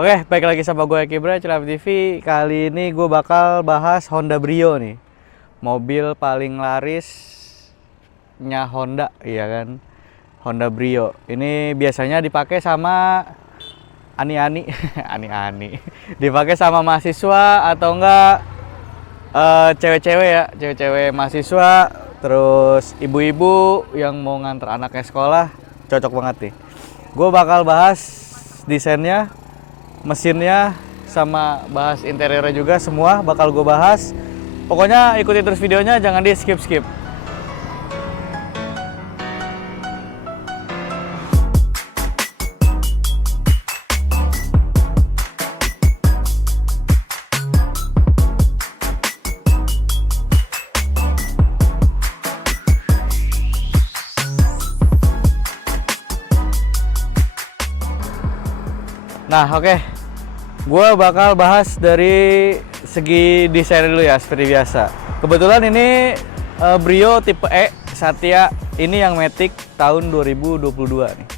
Oke, baik lagi sama gue Kibra, Cilap TV. Kali ini gue bakal bahas Honda Brio nih. Mobil paling larisnya Honda, iya kan? Honda Brio. Ini biasanya dipakai sama ani-ani, ani-ani. Dipakai sama mahasiswa atau enggak cewek-cewek ya, cewek-cewek mahasiswa, terus ibu-ibu yang mau nganter anaknya sekolah, cocok banget nih. Gue bakal bahas desainnya, mesinnya, sama bahas interiornya juga, semua bakal gue bahas. Pokoknya ikuti terus videonya, jangan di skip-skip. Nah, oke. Gue bakal bahas dari segi desain dulu ya, seperti biasa. Kebetulan ini Brio tipe E Satya, ini yang Matic tahun 2022 nih.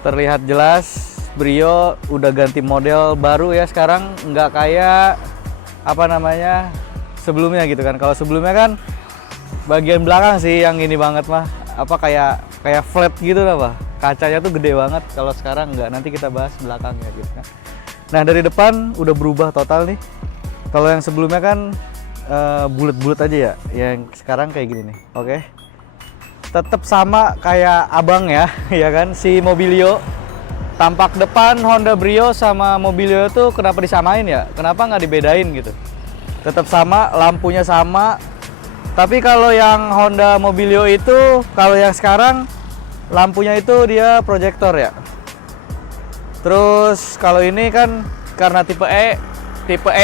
Terlihat jelas Brio udah ganti model baru ya sekarang, nggak kayak sebelumnya gitu kan. Kalau sebelumnya kan bagian belakang sih yang ini banget mah, kayak flat gitu lah, Pak. Kacanya tuh gede banget. Kalau sekarang enggak, nanti kita bahas belakangnya gitu kan. Nah, dari depan udah berubah total nih. Kalau yang sebelumnya kan bulat-bulat aja ya, yang sekarang kayak gini nih. Oke. Tetap sama kayak abang ya, ya kan, si Mobilio. Tampak depan Honda Brio sama Mobilio tuh kenapa disamain ya? Kenapa nggak dibedain gitu? Tetap sama, lampunya sama. Tapi kalau yang Honda Mobilio itu, kalau yang sekarang lampunya itu dia proyektor ya. Terus kalau ini kan karena tipe E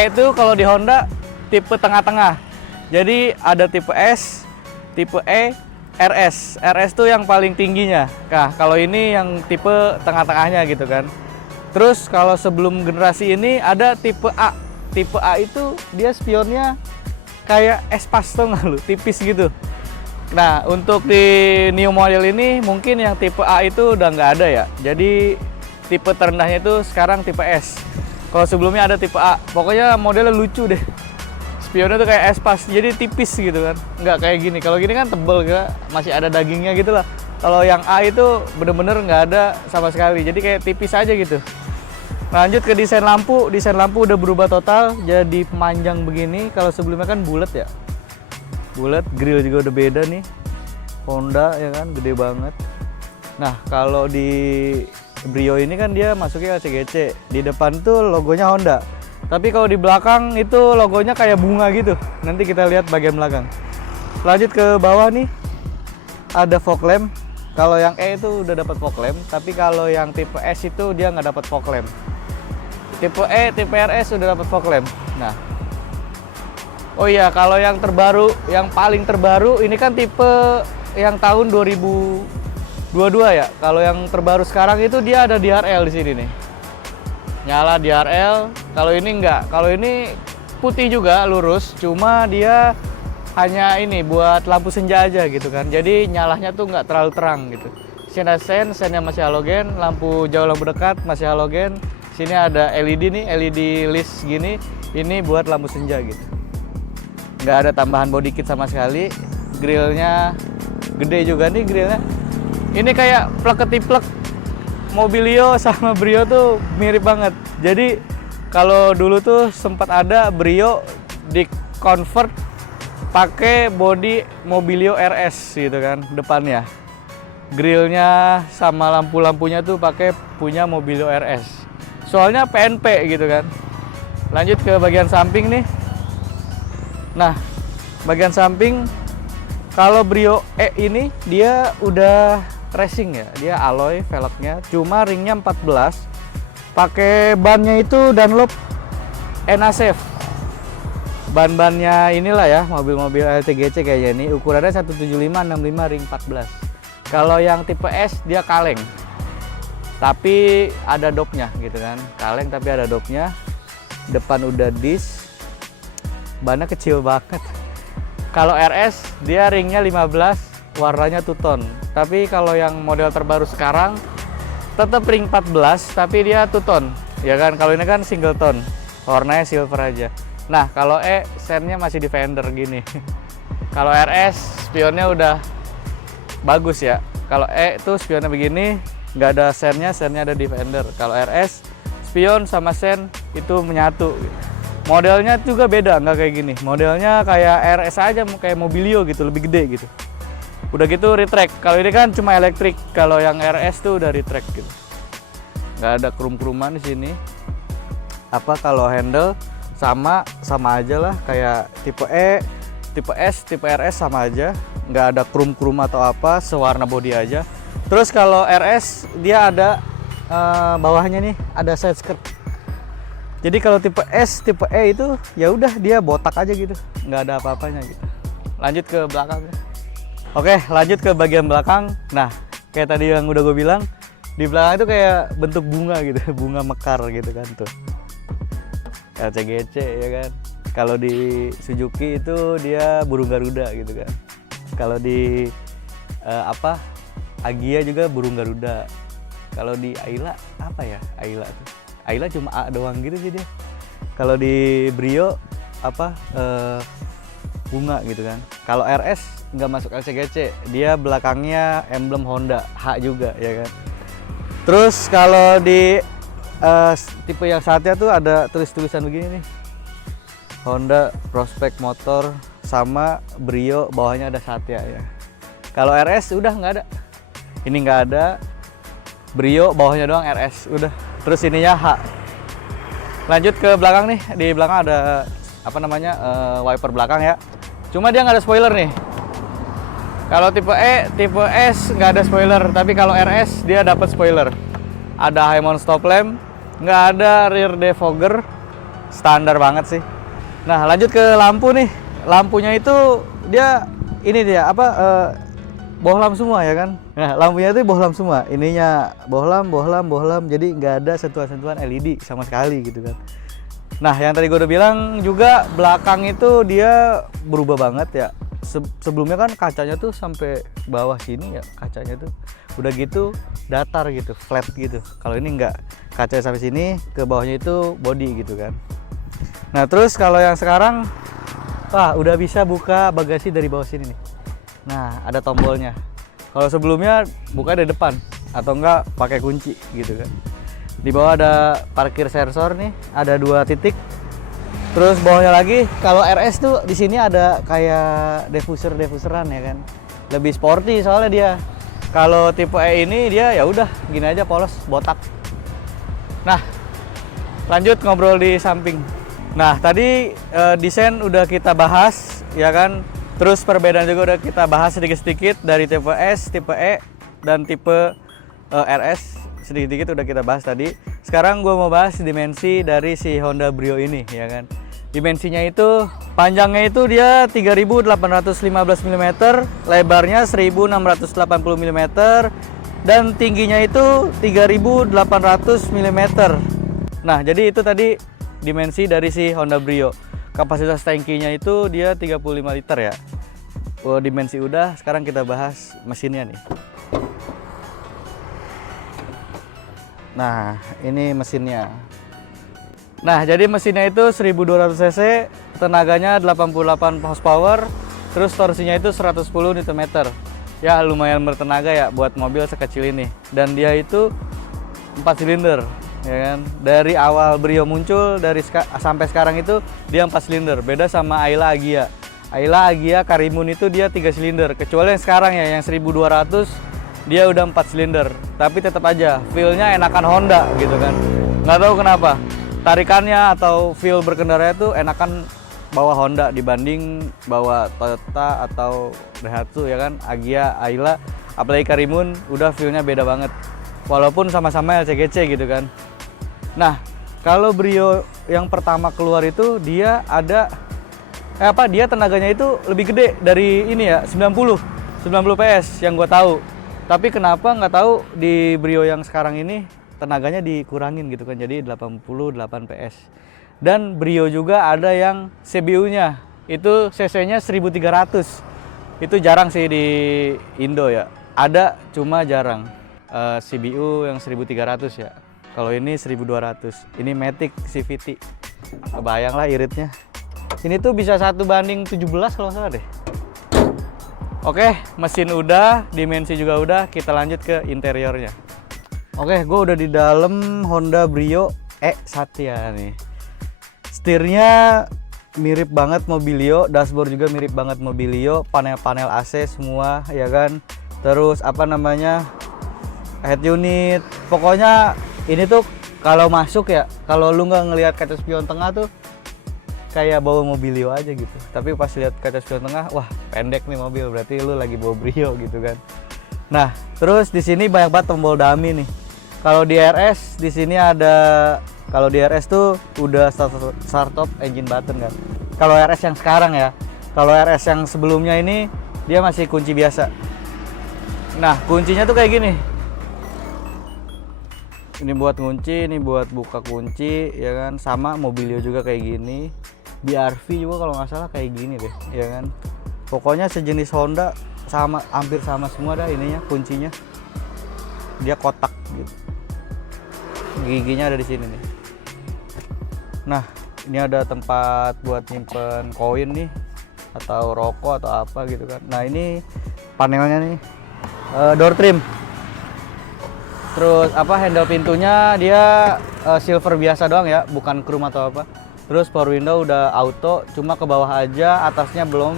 itu kalau di Honda tipe tengah-tengah. Jadi ada tipe S, tipe E, RS. RS tuh yang paling tingginya. Nah, kalau ini yang tipe tengah-tengahnya gitu kan. Terus kalau sebelum generasi ini ada tipe A. Tipe A itu dia spionnya kayak espas tuh nggak lu, tipis gitu. Nah, untuk di new model ini mungkin yang tipe A itu udah nggak ada ya. Jadi tipe terendahnya itu sekarang tipe S. Kalau sebelumnya ada tipe A. Pokoknya modelnya lucu deh. Spionnya tuh kayak espas, jadi tipis gitu kan. Nggak kayak gini. Kalau gini kan tebel, masih ada dagingnya gitu lah. Kalau yang A itu bener-bener nggak ada sama sekali. Jadi kayak tipis aja gitu. Lanjut ke desain lampu. Desain lampu udah berubah total, jadi panjang begini. Kalau sebelumnya kan bulat ya. Bulat, grill juga udah beda nih. Honda ya kan, gede banget. Nah, kalau di Brio ini kan dia masuknya LCGC. Di depan tuh logonya Honda. Tapi kalau di belakang itu logonya kayak bunga gitu. Nanti kita lihat bagian belakang. Lanjut ke bawah nih. Ada fog lamp. Kalau yang E itu udah dapat fog lamp, tapi kalau yang tipe S itu dia nggak dapat fog lamp. Tipe E, tipe RS udah dapat fog lamp. Nah, oh iya, kalau yang terbaru, yang paling terbaru ini kan tipe yang tahun 2022 ya. Kalau yang terbaru sekarang itu dia ada DRL di sini nih. Nyala DRL. Kalau ini enggak. Kalau ini putih juga, lurus, cuma dia hanya ini buat lampu senja aja gitu kan. Jadi nyalanya tuh nggak terlalu terang gitu. Sini ada sennya masih halogen, lampu jauh lampu dekat masih halogen. Sini ada LED nih, LED list gini. Ini buat lampu senja gitu. Nggak ada tambahan body kit sama sekali. Grillnya gede juga nih grillnya. Ini kayak plek-ketiplek Mobilio sama Brio tuh mirip banget. Jadi kalau dulu tuh sempat ada Brio di convert pakai body Mobilio RS gitu kan depannya. Grillnya sama lampu-lampunya tuh pakai punya Mobilio RS. Soalnya PNP gitu kan. Lanjut ke bagian samping nih. Nah, bagian samping kalau Brio E ini dia udah racing ya, dia alloy velgnya, cuma ringnya 14. Pakai bannya itu Dunlop NASF. Ban-bannya inilah ya, mobil-mobil LCGC kayaknya ini. Ukurannya 175/65 ring 14. Kalau yang tipe S dia kaleng. Tapi ada dopnya gitu kan. Kaleng tapi ada dopnya. Depan udah disc. Bannya kecil banget. Kalau RS dia ringnya 15, warnanya two tone. Tapi kalau yang model terbaru sekarang tetap ring 14 tapi dia two tone. ya kan. Kalau ini kan single tone, warnanya silver aja. Nah kalau E sennya masih di fender gini. Kalau RS spionnya udah bagus ya. Kalau E itu spionnya begini, nggak ada sennya ada di fender. Kalau RS spion sama sen itu menyatu. Modelnya juga beda, nggak kayak gini. Modelnya kayak RS aja, kayak Mobilio gitu, lebih gede gitu. Udah gitu retract. Kalau ini kan cuma elektrik. Kalau yang RS tuh udah retract gitu. Nggak ada krum-kruman di sini. Apa kalau handle sama aja lah, kayak tipe E, tipe S, tipe RS sama aja. Nggak ada krum-krum atau apa, sewarna body aja. Terus kalau RS dia ada bawahnya nih ada side skirt. Jadi kalau tipe S, tipe E itu ya udah dia botak aja gitu, nggak ada apa-apanya gitu. Lanjut ke belakang. Oke, lanjut ke bagian belakang. Nah, kayak tadi yang udah gue bilang, di belakang itu kayak bentuk bunga gitu, bunga mekar gitu kan tuh. LCGC ya kan. Kalau di Suzuki itu dia burung Garuda gitu kan. Kalau di Agya juga burung Garuda. Kalau di Ayla apa ya? Ayla tuh. Ayla cuma A doang gitu sih dia. Kalau di Brio bunga gitu kan. Kalau RS nggak masuk LCGC, dia belakangnya emblem Honda, H juga ya kan. Terus kalau di tipe yang Satya tuh ada tulisan begini nih. Honda Prospect Motor sama Brio bawahnya ada Satya ya. Kalau RS udah nggak ada. Ini nggak ada. Brio bawahnya doang RS udah. Terus ininya H. Lanjut ke belakang nih. Di belakang ada wiper belakang ya. Cuma dia nggak ada spoiler nih. Kalau tipe E, tipe S nggak ada spoiler. Tapi kalau RS dia dapat spoiler. Ada high mount stop lamp, nggak ada rear defogger, standar banget sih. Nah lanjut ke lampu nih. Lampunya itu dia bohlam semua ya kan. Nah lampunya itu bohlam semua. Ininya bohlam. Jadi nggak ada sentuhan-sentuhan LED sama sekali gitu kan. Nah yang tadi gue udah bilang juga belakang itu dia berubah banget ya. Sebelumnya kan kacanya tuh sampai bawah sini ya, kacanya tuh udah gitu datar gitu, flat gitu. Kalau ini nggak, kacanya sampai sini, ke bawahnya itu body gitu kan. Nah terus kalau yang sekarang, udah bisa buka bagasi dari bawah sini nih. Nah ada tombolnya. Kalau sebelumnya buka dari depan atau enggak pakai kunci gitu kan. Di bawah ada parkir sensor nih, ada 2 titik. Terus bawahnya lagi, kalau RS tuh di sini ada kayak diffuseran ya kan. Lebih sporty soalnya dia. Kalau tipe E ini dia ya udah gini aja, polos, botak. Nah, lanjut ngobrol di samping. Nah, tadi desain udah kita bahas ya kan. Terus perbedaan juga udah kita bahas sedikit-sedikit dari tipe S, tipe E, dan tipe RS. Sedikit-sedikit udah kita bahas tadi. Sekarang gue mau bahas dimensi dari si Honda Brio ini ya kan. Dimensinya itu, panjangnya itu dia 3815 mm, lebarnya 1680 mm, dan tingginya itu 3800 mm. Nah jadi itu tadi dimensi dari si Honda Brio. Kapasitas tangkinya itu dia 35 liter ya. Dimensi udah, sekarang kita bahas mesinnya nih. Nah ini mesinnya. Nah jadi mesinnya itu 1200 cc, tenaganya 88 horsepower, terus torsinya itu 110 Nm. Ya lumayan bertenaga ya buat mobil sekecil ini. Dan dia itu 4 silinder ya kan. Dari awal Brio muncul sampai sekarang itu dia 4 silinder, beda sama Ayla Agya. Ayla Agya Karimun itu dia 3 silinder, kecuali yang sekarang ya yang 1200 dia udah 4 silinder. Tapi tetap aja feel-nya enakan Honda gitu kan. Nggak tahu kenapa. Tarikannya atau feel berkendara itu enakan bawa Honda dibanding bawa Toyota atau Daihatsu ya kan. Agya, Ayla, apalagi Karimun udah feel-nya beda banget. Walaupun sama-sama LCGC gitu kan. Nah, kalau Brio yang pertama keluar itu dia ada dia tenaganya itu lebih gede dari ini ya, 90 PS yang gue tahu. Tapi kenapa nggak tahu di Brio yang sekarang ini tenaganya dikurangin gitu kan, jadi 88 PS. Dan Brio juga ada yang CBU-nya itu cc-nya 1300. Itu jarang sih di Indo ya. Ada cuma jarang. CBU yang 1300 ya. Kalau ini 1200. Ini Matic CVT. Kebayang lah iritnya. Ini tuh bisa 1:17 kalau nggak salah deh. Oke, mesin udah, dimensi juga udah. Kita lanjut ke interiornya. Oke, gue udah di dalam Honda Brio E Satya nih. Setirnya mirip banget Mobilio, dashboard juga mirip banget Mobilio, panel-panel AC semua ya kan. Terus apa namanya, head unit. Pokoknya ini tuh kalau masuk ya, kalau lu nggak ngelihat kaca spion tengah tuh kayak bawa Mobilio aja gitu. Tapi pas lihat kaca spion tengah, wah pendek nih mobil, berarti lu lagi bawa Brio gitu kan. Nah, terus di sini banyak banget tombol dummy nih. Kalau di RS di sini ada, kalau di RS tuh udah start top engine button kan. Kalau RS yang sekarang ya, kalau RS yang sebelumnya ini dia masih kunci biasa. Nah, kuncinya tuh kayak gini. Ini buat kunci, ini buat buka kunci ya kan. Sama Mobilio juga kayak gini. BRV juga kalau nggak salah kayak gini deh ya kan. Pokoknya sejenis Honda sama, hampir sama semua dah ininya, kuncinya. Dia kotak gitu. Giginya ada di sini nih. Nah, ini ada tempat buat nyimpen koin nih atau rokok atau apa gitu kan. Nah, ini panelnya nih, door trim. Terus apa, handle pintunya dia silver biasa doang ya, bukan chrome atau apa. Terus power window udah auto, cuma ke bawah aja, atasnya belum.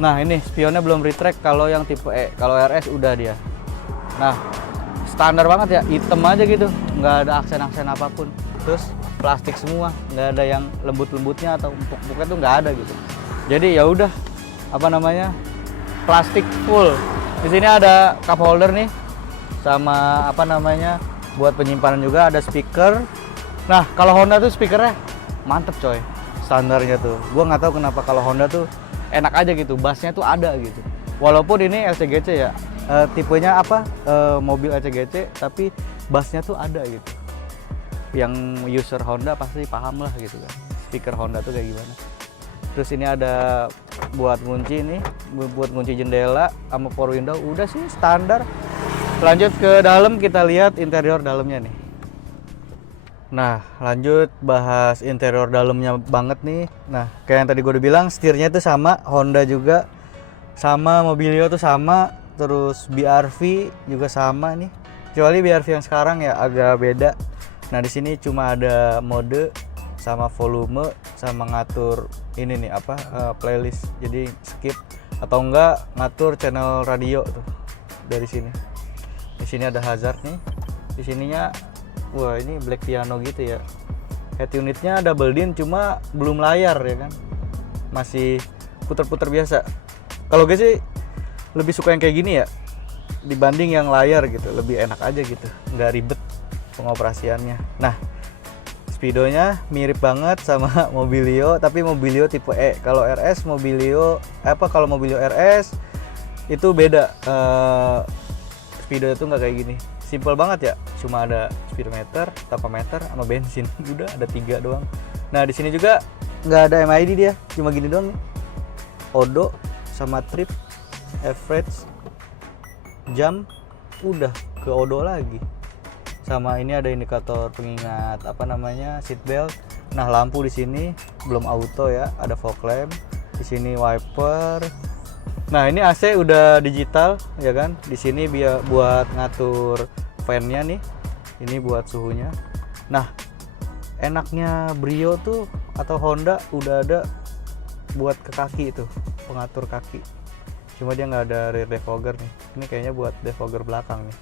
Nah, ini spionnya belum retract kalau yang tipe E. Kalau RS udah dia. Nah, standar banget ya, hitam aja gitu, nggak ada aksen-aksen apapun. Terus plastik semua, nggak ada yang lembut-lembutnya atau empuk-empuknya tuh nggak ada gitu. Jadi ya udah, apa namanya, plastik full. Di sini ada cup holder nih, sama apa namanya, buat penyimpanan juga, ada speaker. Nah, kalau Honda tuh speakernya mantep coy, standarnya tuh. Gua nggak tahu kenapa kalau Honda tuh enak aja gitu, bassnya tuh ada gitu. Walaupun ini LCGC ya, tipenya apa, mobil LCGC, tapi bassnya tuh ada gitu. Yang user Honda pasti paham lah gitu kan, speaker Honda tuh kayak gimana. Terus ini ada buat kunci nih, buat kunci jendela sama power window, udah sih standar. Lanjut ke dalam, kita lihat interior dalamnya nih. Nah, lanjut bahas interior dalamnya banget nih. Nah, kayak yang tadi gue udah bilang, setirnya tuh sama, Honda juga sama, Mobilio tuh sama, terus BRV juga sama nih. Kecuali BRV yang sekarang ya agak beda. Nah, di sini cuma ada mode sama volume sama ngatur ini nih apa, playlist. Jadi skip atau enggak ngatur channel radio tuh dari sini. Di sini ada hazard nih. Di sininya, wah ini black piano gitu ya. Head unitnya double din, cuma belum layar ya kan. Masih puter-puter biasa. Kalau gue sih lebih suka yang kayak gini ya, dibanding yang layar gitu. Lebih enak aja gitu, nggak ribet pengoperasiannya. Nah, speedonya mirip banget sama Mobilio, tapi Mobilio tipe E. Kalau RS Mobilio kalau Mobilio RS itu beda. Speedo itu nggak kayak gini, simple banget ya, cuma ada speedometer, tachometer, sama bensin. Udah ada 3 doang. Nah, di sini juga nggak ada MID, dia cuma gini doang nih. Odo sama trip, average, jam, udah ke odo lagi. Sama ini ada indikator pengingat apa namanya, seat belt. Nah, lampu di sini belum auto ya, ada fog lamp. Di sini wiper. Nah, ini AC udah digital ya kan. Di sini biar buat ngatur fan-nya nih. Ini buat suhunya. Nah, enaknya Brio tuh atau Honda udah ada buat ke kaki itu, pengatur kaki. Cuma dia nggak ada rear defogger nih. Ini kayaknya buat defogger belakang nih.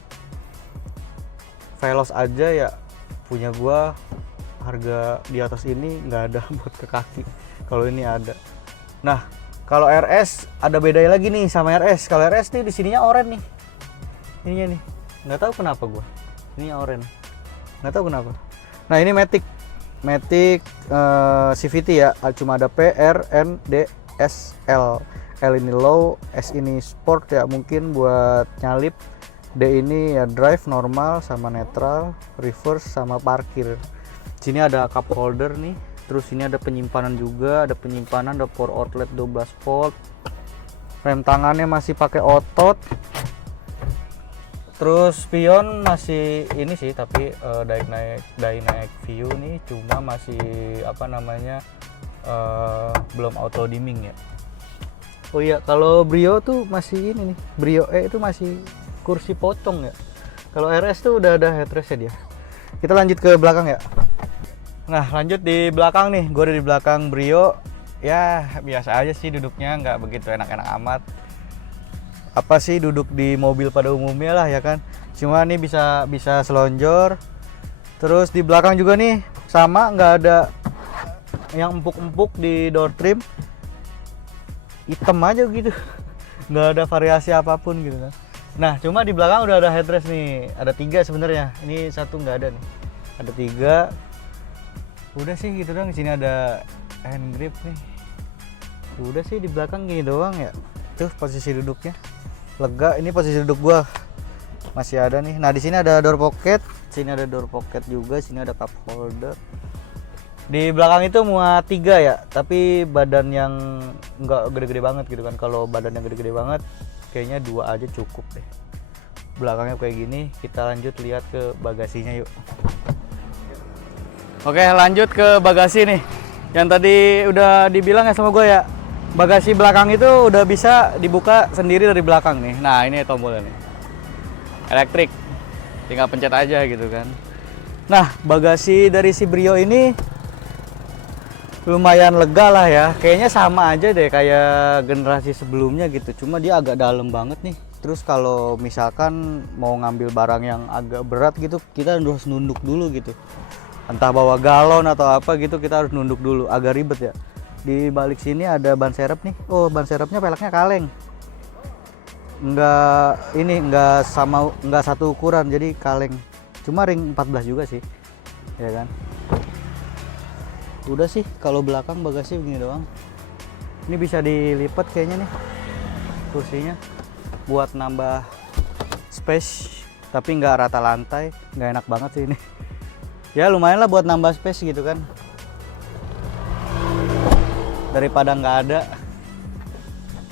Veloz aja ya punya gua, harga di atas ini nggak ada buat ke kaki. Kalau ini ada. Nah, kalau RS ada bedanya lagi nih sama RS. Kalau RS nih di sininya oranye nih. Ininya nih. Nggak tahu kenapa gua. Ini oranye. Nggak tahu kenapa. Nah, ini Matic CVT ya. Cuma ada P, R, N, D, S, L. L ini low, S ini sport ya, mungkin buat nyalip. D ini ya drive normal sama netral, reverse sama parkir. Sini ada cup holder nih. Terus ini ada penyimpanan juga, ada power outlet 12 volt. Rem tangannya masih pakai otot. Terus spion masih ini sih, tapi dynamic view nih cuma masih apa namanya belum auto dimming ya. Oh iya, kalau Brio tuh masih ini nih, Brio E itu masih kursi pocong ya. Kalau RS tuh udah ada headrest ya dia. Kita lanjut ke belakang ya. Nah lanjut di belakang nih, gue udah di belakang Brio. Ya biasa aja sih duduknya, nggak begitu enak-enak amat. Apa sih duduk di mobil pada umumnya lah ya kan. Cuma nih bisa selonjor. Terus di belakang juga nih sama, nggak ada yang empuk-empuk di door trim. Hitam aja gitu. Nggak ada variasi apapun gitu kan. Nah cuma di belakang udah ada headrest nih. Ada 3 sebenarnya. Ini satu nggak ada nih. Ada 3. Udah sih gitu dong. Di sini ada hand grip nih. Udah sih di belakang gini doang ya. Tuh posisi duduknya. Lega, ini posisi duduk gua masih ada nih. Nah di sini ada door pocket, sini ada door pocket juga, sini ada cup holder. Di belakang itu muat 3 ya, tapi badan yang nggak gede-gede banget gitu kan. Kalau badan yang gede-gede banget, kayaknya 2 aja cukup deh. Belakangnya kayak gini. Kita lanjut lihat ke bagasinya yuk. Oke lanjut ke bagasi nih. Yang tadi udah dibilang ya sama gue ya, bagasi belakang itu udah bisa dibuka sendiri dari belakang nih. Nah ini tombolnya nih, elektrik, tinggal pencet aja gitu kan. Nah bagasi dari si Brio ini lumayan lega lah ya. Kayaknya sama aja deh kayak generasi sebelumnya gitu, cuma dia agak dalam banget nih. Terus kalau misalkan mau ngambil barang yang agak berat gitu, kita harus nunduk dulu gitu. Entah bawa galon atau apa gitu, kita harus nunduk dulu, agak ribet ya. Di balik sini ada ban serep nih. Oh ban serepnya peleknya kaleng, nggak satu ukuran, jadi kaleng. Cuma ring 14 juga sih ya kan. Udah sih kalau belakang bagasi begini doang. Ini bisa dilipat kayaknya nih kursinya buat nambah space, tapi nggak rata lantai, nggak enak banget sih ini. Ya lumayan lah buat nambah space gitu kan, daripada nggak ada.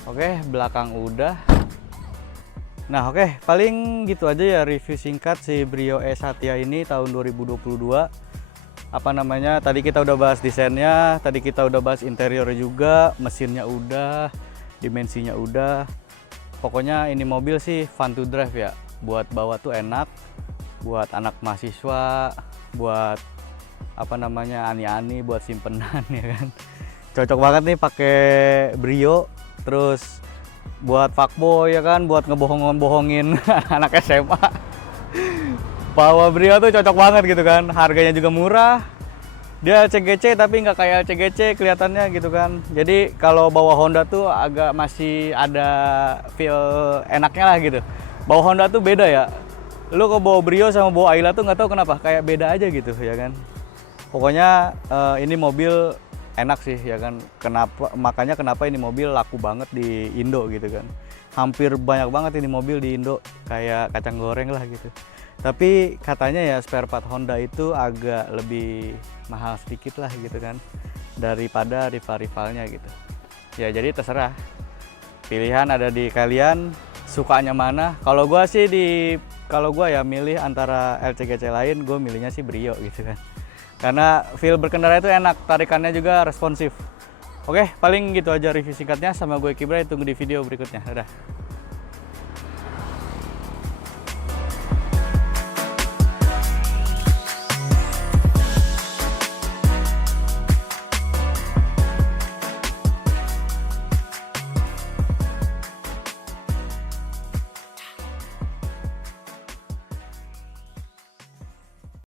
Oke belakang udah. Nah oke, paling gitu aja ya review singkat si Brio E Satya ini tahun 2022. Apa namanya, tadi kita udah bahas desainnya, tadi kita udah bahas interior juga, mesinnya udah, dimensinya udah. Pokoknya ini mobil sih fun to drive ya, buat bawa tuh enak, buat anak mahasiswa, buat apa namanya ani-ani, buat simpenan ya kan. Cocok banget nih pakai Brio. Terus buat fuckboy ya kan, buat ngebohongin anak SMA. Bawa Brio tuh cocok banget gitu kan. Harganya juga murah. Dia CGC tapi nggak kayak CGC kelihatannya gitu kan. Jadi kalau bawa Honda tuh agak masih ada feel enaknya lah gitu. Bawa Honda tuh beda ya. Lu kalau bawa Brio sama bawa Ayla tuh nggak tahu kenapa kayak beda aja gitu ya kan. Pokoknya ini mobil enak sih ya kan. Makanya kenapa ini mobil laku banget di Indo gitu kan. Hampir banyak banget ini mobil di Indo, kayak kacang goreng lah gitu. Tapi katanya ya spare part Honda itu agak lebih mahal sedikit lah gitu kan daripada rival-rivalnya gitu. Ya jadi terserah, pilihan ada di kalian, sukanya mana. Kalau gua sih kalau gua ya milih antara LCGC lain, gue milihnya sih Brio gitu kan. Karena feel berkendara itu enak, tarikannya juga responsif. Oke, paling gitu aja review singkatnya sama gue Kibra, tunggu di video berikutnya. Dadah.